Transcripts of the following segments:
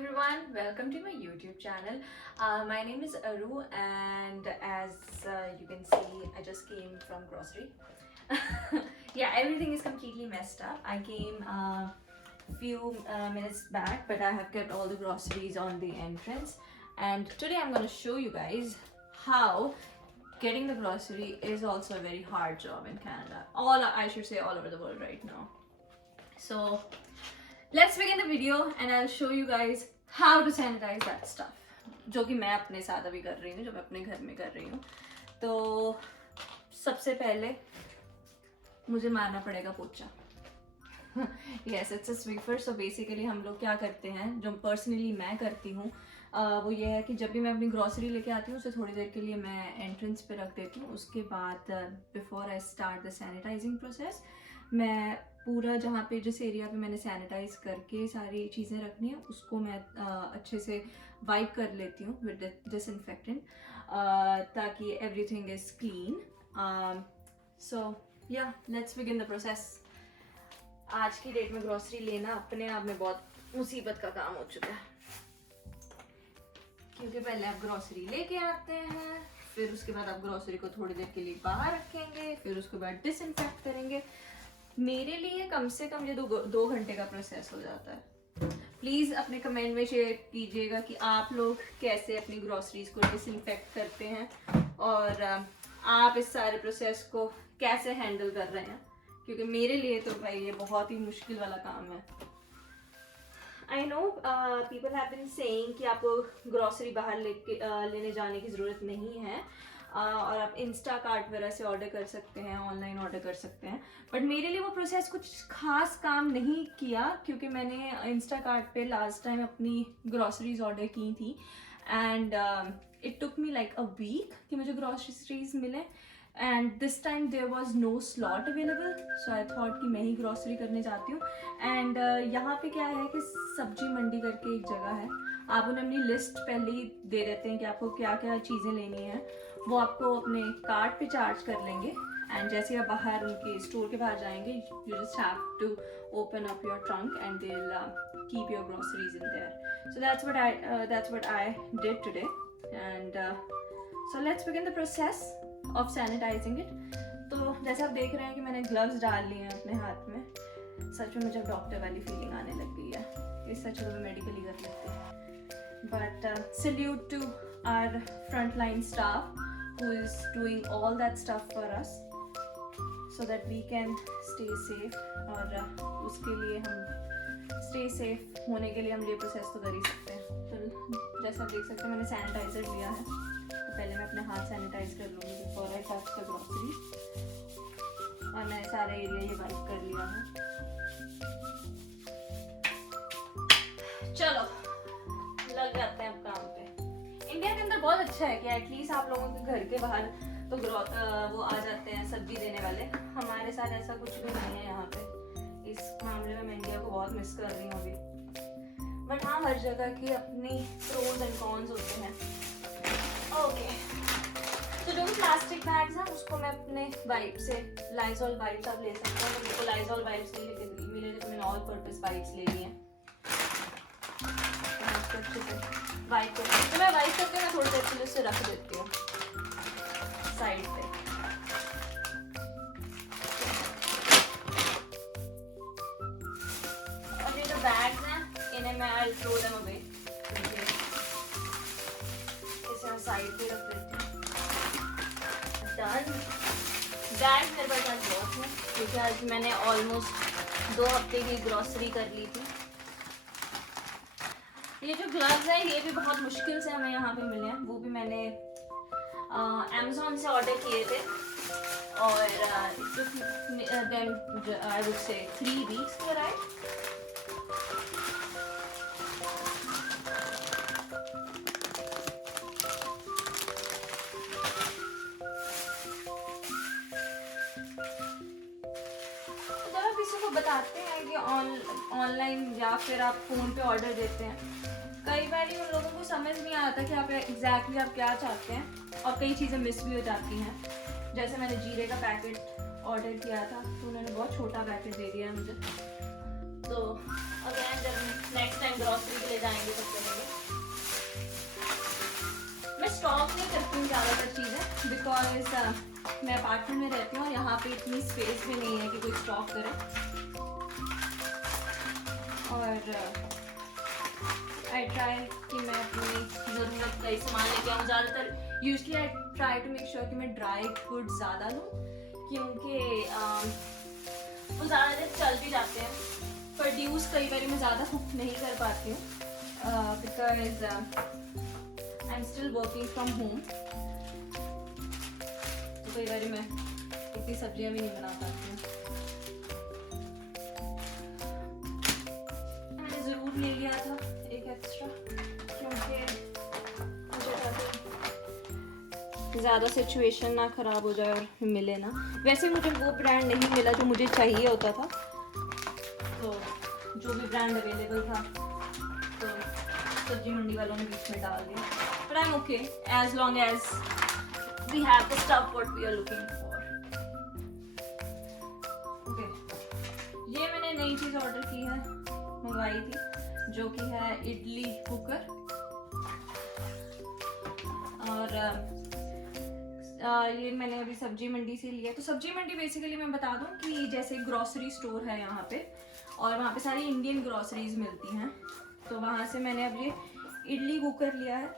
everyone, welcome to my YouTube channel. My name is Aru, and as you can see, I just came from grocery. Yeah, everything is completely messed up. I came a few minutes back, but I have kept all the groceries on the entrance. And today I'm going to show you guys how getting the grocery is also a very hard job in Canada. I should say all over the world right now. So let's begin the video and I'll show you guys how to sanitize that stuff, जो कि मैं अपने साथ अभी कर रही हूँ, जो मैं अपने घर में कर रही हूँ. तो सबसे पहले मुझे मारना पड़ेगा पोछा. Yes, it's a Swiffer. So basically हम लोग क्या करते हैं, जो पर्सनली मैं करती हूँ वो ये है कि जब भी मैं अपनी ग्रॉसरी लेके आती हूँ उसे थोड़ी देर के लिए मैं एंट्रेंस पे रख देती हूँ. उसके बाद before I start the sanitising process मैं पूरा जहाँ पे जिस एरिया पे मैंने सैनिटाइज करके सारी चीज़ें रखनी है उसको मैं अच्छे से वाइप कर लेती हूँ विद डिसइंफेक्टेंट ताकि एवरीथिंग इज़ क्लीन. सो या लेट्स बिगिन द प्रोसेस. आज की डेट में ग्रॉसरी लेना अपने आप में बहुत मुसीबत का काम हो चुका है, क्योंकि पहले आप ग्रॉसरी लेके आते हैं, फिर उसके बाद आप ग्रॉसरी को थोड़ी देर के लिए बाहर रखेंगे, फिर उसके बाद डिसइंफेक्ट करेंगे. मेरे लिए कम से कम ये दो घंटे का प्रोसेस हो जाता है. प्लीज़ अपने कमेंट में शेयर कीजिएगा कि आप लोग कैसे अपनी ग्रॉसरीज को डिसइंफेक्ट करते हैं और आप इस सारे प्रोसेस को कैसे हैंडल कर रहे हैं, क्योंकि मेरे लिए तो भाई ये बहुत ही मुश्किल वाला काम है. I know people have been saying कि आपको ग्रॉसरी बाहर लेने जाने की ज़रूरत नहीं है और आप इंस्टाकार्ट वगैरह से ऑर्डर कर सकते हैं, ऑनलाइन ऑर्डर कर सकते हैं. बट मेरे लिए वो प्रोसेस कुछ खास काम नहीं किया, क्योंकि मैंने इंस्टाकार्ट पे लास्ट टाइम अपनी ग्रॉसरीज ऑर्डर की थी and it took me like a week कि मुझे ग्रॉसरीज मिले. And this time there was no slot available, so I thought कि मैं ही ग्रॉसरी करने जाती हूँ. एंड यहाँ पे क्या है कि सब्जी मंडी करके एक जगह है, आप उन्हें अपनी लिस्ट पहले ही दे देते हैं कि आपको क्या क्या चीज़ें लेनी है. वो आपको अपने कार्ड पे चार्ज कर लेंगे एंड जैसे आप बाहर उनके स्टोर के बाहर जाएंगे, you just have to open up your trunk and they will keep your groceries in there. So that's what I did today. And so let's begin the process of sanitizing it. तो जैसे आप देख रहे हैं कि मैंने gloves डाल लिए हैं अपने हाथ में. सच में मुझे डॉक्टर वाली फीलिंग आने लग गई है, इस सच में मेडिकली कर लेती है. But salute to our frontline staff who is doing all that stuff for us so that we can stay safe. और उसके लिए हम stay safe होने के लिए हम ये प्रोसेस तो कर ही सकते हैं. तो जैसा आप देख सकते हैं मैंने सैनिटाइज़र लिया है, तो पहले मैं अपने हाथ सैनिटाइज कर लूँगी before I touch the grocery. और मैंने सारा एरिया ये वाइप कर लिया है. चलो लग जाते हैं अब काम पे. इंडिया के अंदर बहुत अच्छा है कि एटलीस्ट आप लोगों के घर के बाहर तो वो आ जाते हैं सब्जी देने वाले. हमारे साथ ऐसा कुछ भी नहीं है यहाँ पे. इस मामले में मैं इंडिया को बहुत मिस कर रही हूँ अभी. बट हाँ, हर जगह की अपनी प्रोज एंड कॉन्स होते हैं. ओके, तो जो भी प्लास्टिक बैग्स हैं उसको मैं अपने वाइप से, लाइजॉल वाइप्स आप ले सकते हैं. तो मेरे को लाइजॉल वाइप्स नहीं मिले थे तो मैंने ऑल पर्पस वाइप्स ले लिए हैं. अच्छे से वाइप करके, तो मैं वाइप करके मैं थोड़ी देर के लिए उसे रख देती हूँ साइड पे. और ये जो बैग्स हैं इन्हें मैं आई थ्रो देम अवे, इसे मैं साइड पे रख देती हूँ. डन. बैग मेरे पास आज बहुत है क्योंकि आज मैंने ऑलमोस्ट 2 हफ्ते की ग्रॉसरी कर ली थी. ये जो ग्लव्स हैं ये भी बहुत मुश्किल से हमें यहाँ पे मिले हैं. वो भी मैंने अमेज़ॉन से ऑर्डर किए थे और it took them I would say 3 weeks to arrive. तो जब आप किसी को बताते हैं कि ऑनलाइन या फिर आप फ़ोन पे ऑर्डर देते हैं, कई बार उन लोगों को समझ नहीं आता कि आप एग्जैक्टली आप क्या चाहते हैं और कई चीज़ें मिस भी हो जाती हैं. जैसे मैंने जीरे का पैकेट ऑर्डर किया था तो उन्होंने बहुत छोटा पैकेट दे दिया मुझे. तो अगेन जब नेक्स्ट टाइम ग्रॉसरी के लिए जाएंगे तो बिकॉज मैं अपार्टमेंट में रहती हूँ और यहाँ पे इतनी स्पेस भी नहीं है कि कोई स्टॉक करे। और आई ट्राई कि मैं अपनी ज़रूरत का ही सामान लेके आऊँ। ज़्यादातर usually I try to make sure कि मैं ड्राई गुड्स ज़्यादा लूँ, क्योंकि वो ज़्यादा देर चल भी जाते हैं। प्रोड्यूस कई बार मैं ज़्यादा कुक नहीं कर पाती हूँ because I am still working from home, तो कई बार मैं इतनी सब्जियाँ भी नहीं बना पाती हूँ। मैंने ज़रूर ले लिया था एक एक्स्ट्रा, क्योंकि मुझे ज़्यादा सिचुएशन ना ख़राब हो जाए और मिले ना। वैसे मुझे वो ब्रांड नहीं मिला जो मुझे चाहिए होता था, तो जो भी ब्रांड अवेलेबल था तो सब्जी मंडी वालों ने बीच में डाल दिया। But I am okay as long as we have the stuff what we are looking for. Okay, ये मैंने नई चीज़ ऑर्डर की है, मंगवाई थी, जो कि है इडली कुकर। और ये मैंने अभी सब्जी मंडी से लिया। तो सब्जी मंडी बेसिकली मैं बता दूं कि जैसे ग्रोसरी स्टोर है यहाँ पे, और वहाँ पे सारी इंडियन ग्रोसरीज मिलती हैं। तो वहाँ से मैंने अब ये इडली कुकर लिया है।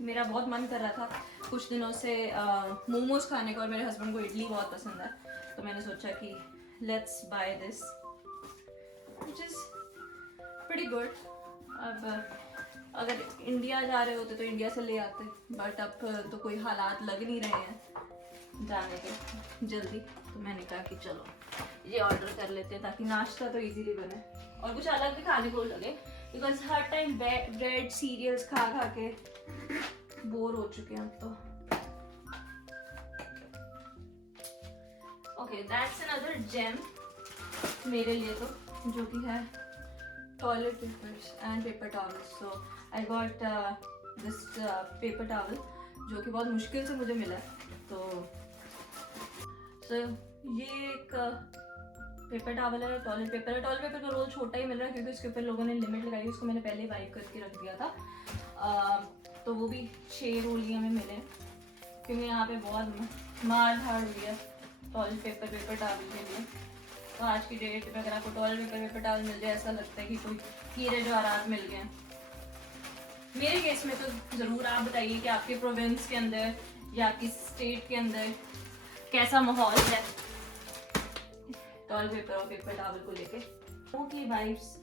मेरा बहुत मन कर रहा था कुछ दिनों से मोमोज खाने का, और मेरे हस्बैंड को इडली बहुत पसंद है, तो मैंने सोचा कि let's buy this which is pretty good. अब अगर इंडिया जा रहे होते तो इंडिया से ले आते, बट अब तो कोई हालात लग नहीं रहे हैं जाने के जल्दी, तो मैंने कहा कि चलो ये ऑर्डर कर लेते हैं ताकि नाश्ता तो इजीली बने और कुछ अलग भी खाने को लगे, बिकॉज हर टाइम ब्रेड सीरियल्स खा खा के बोर हो चुके हैं अब तो। ओके, दैट्स अनदर जेम मेरे लिए, तो जो कि है toilet papers and paper towels. So I got this paper towel जो कि बहुत मुश्किल से मुझे मिला है। तो ये एक पेपर टॉवल है, टॉयलेट पेपर है। टॉयलेट पेपर का रोल छोटा ही मिल रहा है क्योंकि उसके ऊपर लोगों ने लिमिट लगाई, उसको मैंने पहले वाइप करके रख दिया था। तो वो भी 6 रोल ही हमें मिले, क्योंकि यहाँ पे बहुत मार धाड़ हुई है टॉयलेट पेपर टॉवल के लिए। तो आज की डेट में अगर आपको टॉयलेट पेपर टॉवल मिल जाए, ऐसा लगता है कि कोई हीरे जवाहरात मिल गए। मेरे केस में तो ज़रूर आप बताइए कि आपके प्रोविंस के अंदर या आपकी स्टेट के अंदर कैसा माहौल है टॉयलेट पेपर और पेपर टॉवल को लेके। ओके, वाइप्स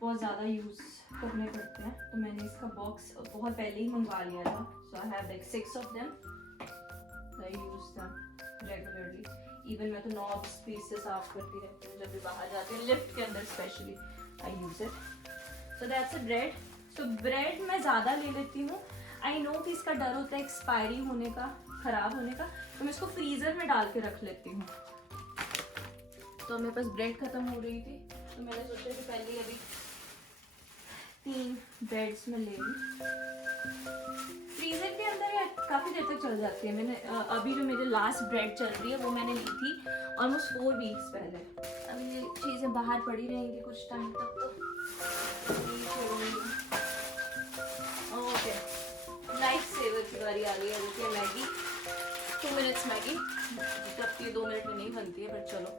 बहुत ज़्यादा यूज़ करने पड़ते हैं, तो मैंने इसका बॉक्स बहुत पहले ही मंगवा लिया था। So I have like 6 of them. I use them regularly. Even मैं तो नॉब्स भी इससे साफ करती रहती हूँ जब भी बाहर जाती हूँ, लिफ्ट के अंदर specially I use it. So that's a bread. So bread मैं ज़्यादा ले लेती हूँ। आई नो कि इसका डर होता है एक्सपायरी होने का, ख़राब होने का, तो मैं इसको फ्रीज़र में डाल के रख लेती हूँ। तो मेरे पास ब्रेड ख़त्म हो रही थी, तो मैंने सोचा कि पहले अभी 3 ब्रेड्स में ले लूँ। फ्रीज़र के अंदर काफ़ी देर तक चल जाती है। मैंने अभी जो मेरे लास्ट ब्रेड चल रही है वो मैंने ली थी ऑलमोस्ट 4 वीक्स पहले। अभी ये चीज़ें बाहर पड़ी रहेंगी कुछ टाइम तक, तो ओके। लाइफ सेवर की बारी आ गई है, जो कि मैगी। 2 मिनट्स मैगी, जबकि 2 मिनट में नहीं बनती है, पर चलो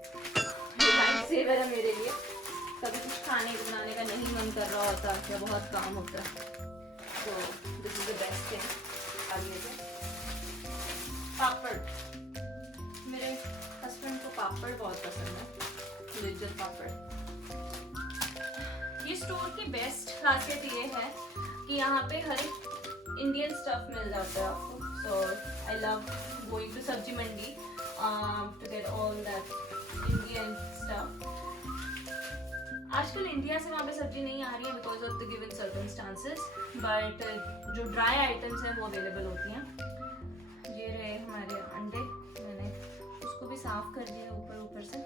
ये लाइफ सेवर है मेरे लिए। कभी कुछ खाने बनाने का नहीं मन कर रहा होता या बहुत काम होता है, तो this is the best thing. Papad, मेरे हस्बैंड को पापड़ बहुत पसंद है, लिज्जत पापड़। ये स्टोर की बेस्ट खासियत ये है कि यहाँ पे हर एक इंडियन स्टफ मिल जाता है आपको। So I love going to sabzi mandi to get all that Indian stuff. आजकल इंडिया से वहाँ पे सब्जी नहीं आ रही है because of the given circumstances, but जो ड्राई आइटम्स हैं वो अवेलेबल होती हैं। ये रहे हमारे अंडे, मैंने उसको भी साफ कर दिया ऊपर से।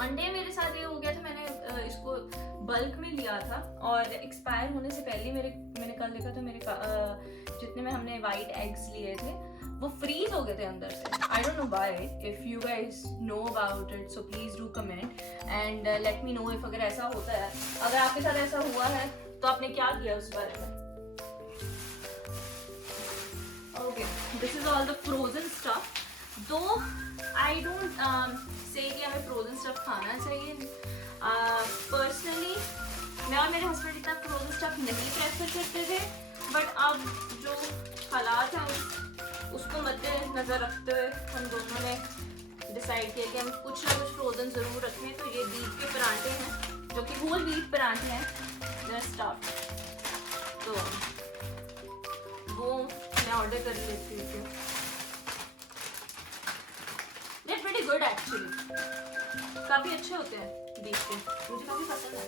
अंडे मेरे साथ ये हो गया था, मैंने इसको बल्क में लिया था और एक्सपायर होने से पहले मैंने कल देखा तो मेरे जितने में हमने वाइट एग्स लिए थे वो फ्रीज हो गए थे अंदर से। I don't know why. If you guys know about it so please do comment and let me know if अगर ऐसा होता है। अगर आपके साथ ऐसा हुआ है तो आपने क्या किया उस बारे में। Okay, this is all the frozen stuff. Though I don't say कि हमें frozen stuff खाना चाहिए. Personally, मैं और मेरे husband इतना frozen stuff नहीं prefer करते थे. But अब जो हालात हैं उसको मद्देनजर रखते हुए हम दोनों ने डिसाइड किया कि हम कुछ ना कुछ फ्रोजन ज़रूर रखें. तो ये बीफ के पराठे हैं जो कि होल बीफ पराठे हैं. स्टफ तो वो मैं ऑर्डर कर लेती हूँ. ये pretty good actually. काफ़ी अच्छे होते हैं बीफ के, मुझे काफ़ी पसंद है.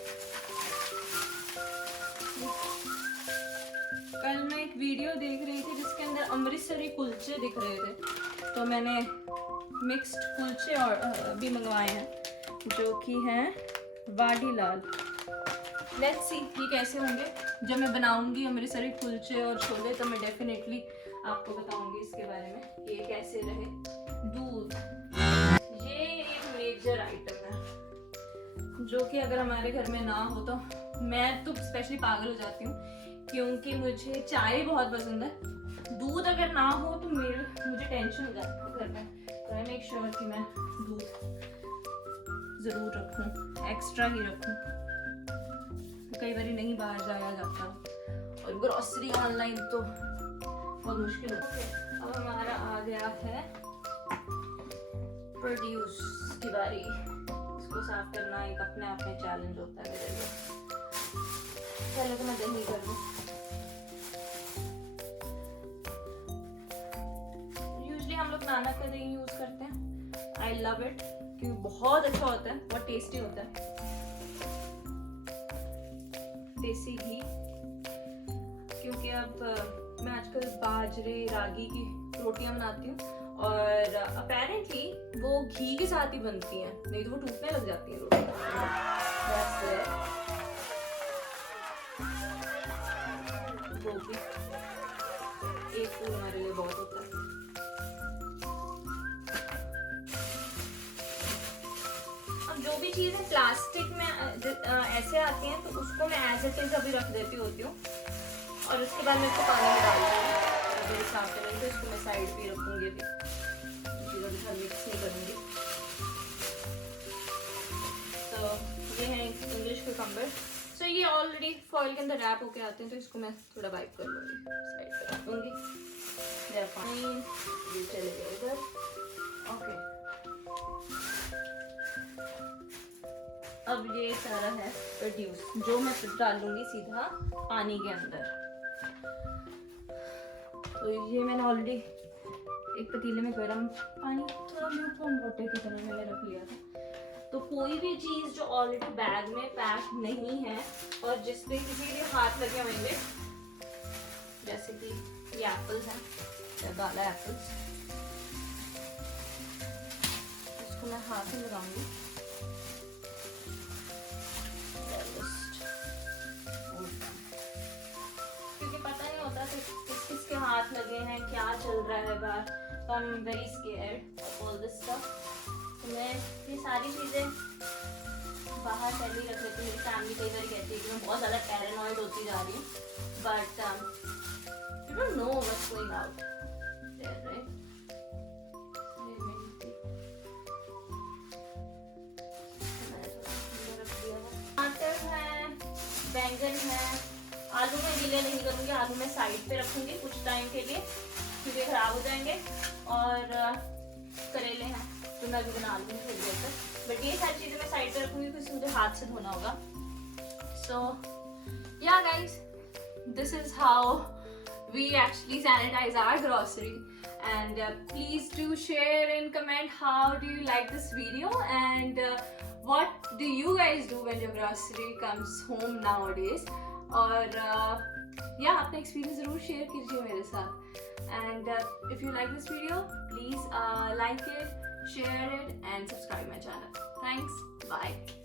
कल मैं एक वीडियो देख रही थी जिसके अंदर अमृतसरी कुलचे दिख रहे थे, तो मैंने मिक्स्ड कुलचे और भी मंगवाए हैं जो कि हैं वाडीलाल. लेट्स सी ये कैसे होंगे. जब मैं बनाऊंगी अमृतसरी कुलचे और छोले तो मैं डेफिनेटली आपको बताऊंगी इसके बारे में कि ये कैसे रहे. दूध, ये एक मेजर आइटम है जो कि अगर हमारे घर में ना हो तो मैं तो स्पेशली पागल हो जाती हूँ, क्योंकि मुझे चाय बहुत पसंद है. दूध अगर ना हो तो मुझे टेंशन हो जाती है घर में. तो आई मेक श्योर कि मैं दूध ज़रूर रखूँ, एक्स्ट्रा ही रखूँ. कई बार नहीं बाहर जाया जाता और ग्रोसरी ऑनलाइन तो बहुत मुश्किल होता है. अब हमारा आ गया है प्रोड्यूस की बारी. इसको साफ करना एक अपने आप में चैलेंज होता है मेरे लिए. पहले तो मैं दही कर दूँ. यूजुअली हम लोग नानक का दही यूज़ करते हैं. आई लव इट क्योंकि बहुत अच्छा होता है, बहुत टेस्टी होता है. देसी घी, क्योंकि अब मैं आजकल बाजरे रागी की रोटियां बनाती हूँ और अपेरेंटली वो घी के साथ ही बनती हैं, नहीं तो वो टूटने लग जाती है रोटी. वो भी एक फूल हमारे लिए बहुत होता है. जो भी चीज़ें प्लास्टिक में ऐसे आती हैं तो उसको मैं एज इट इज अभी रख देती होती हूँ और उसके बाद मैं इसको पानी में डाल दूँगी. अगर साफ करेंगे तो इसको मैं साइड पे रखूँगी. अभी चीज़ों के साथ मिक्स नहीं करूँगी. तो ये है इंग्लिश क्यूकम्बर. सो ये ऑलरेडी फॉइल के अंदर रैप होके आते हैं, तो इसको मैं थोड़ा वाइप कर लूँगी, साइड पे रख दूँगी. ये चले गए इधर. ओके, अब ये सारा है प्रोड्यूस जो मैं डालूंगी सीधा पानी के अंदर. तो ये मैंने ऑलरेडी एक पतीले में गर्म पानी थोड़ा ल्यूकवार्म वाटर की तरह मैंने रख लिया था. तो कोई भी चीज़ जो ऑलरेडी बैग में पैक नहीं है और जिस पे किसी के हाथ लगे होंगे, जैसे कि ये एप्पल्स हैं या गाला एप्पल्स, इसको मैं हाथ में लगाऊंगी. क्योंकि पता नहीं होता किसके हाथ लगे हैं, क्या चल रहा है बाहर. तो I am very scared of all this stuff. तो मैं ये सारी चीज़ें बाहर पहले ही रख लेती हूँ. मेरी फैमिली कई बार कहती है कि मैं बहुत ज़्यादा पैरानॉइड होती जा रही हूँ, but you don't know what's going out there, right. टमाटर है, बैंगन है. आलू में डिले नहीं करूँगी, आलू में साइड पे रखूँगी कुछ टाइम के लिए क्योंकि ख़राब हो जाएंगे. और करेले हैं तो मैं अभी बना लूँगी थोड़ी देर तक. बट ये सारी चीज़ें मैं साइड पे रखूँगी क्योंकि मुझे हाथ से धोना होगा. So yeah guys, this is how we actually sanitise our grocery. And please do share and comment how do you like this video and what do you guys do when your grocery comes home nowadays. और या अपना experience ज़रूर share कीजिए मेरे साथ. And if you like this video, please like it, share it and subscribe my channel. Thanks. Bye.